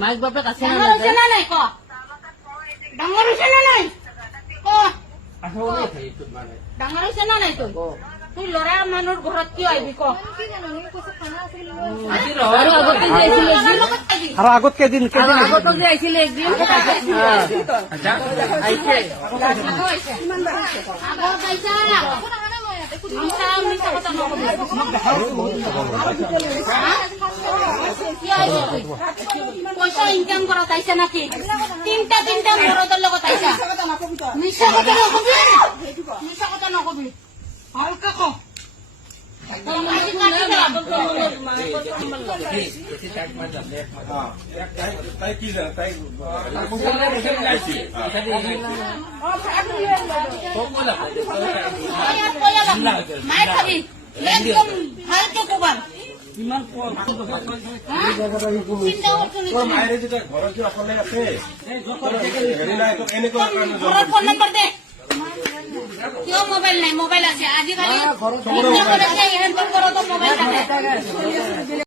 Mike বাপেক আছে ডাঙৰ হৈছে না নাই ক ডাঙৰ হৈছে না নাই ক ডাঙৰ হৈছে না নাই তই তুই ল'ৰা মানুহৰ ঘৰত কিয় আহিবি ক আৰু আগতে যে আহিছিলে একদিন আৰু আগত কেইদিন আগতো যে আহিছিলে একদিন আগৰ পাইছা মিছা কথা নকবি পয়সা ইনকাম কৰা তাইছা নাকি তিনটা ঘৰৰ লগত আইছা মিছা কথা নকবি মিছা কথা নকবি ভালকে ক মায়ে খাবি একদম ভালকে কবাৰ ঘৰত ফোন নম্বৰ দে কিয় মোবাইল নাই মোবাইল আছে আজিকালি মোবাইল থাকে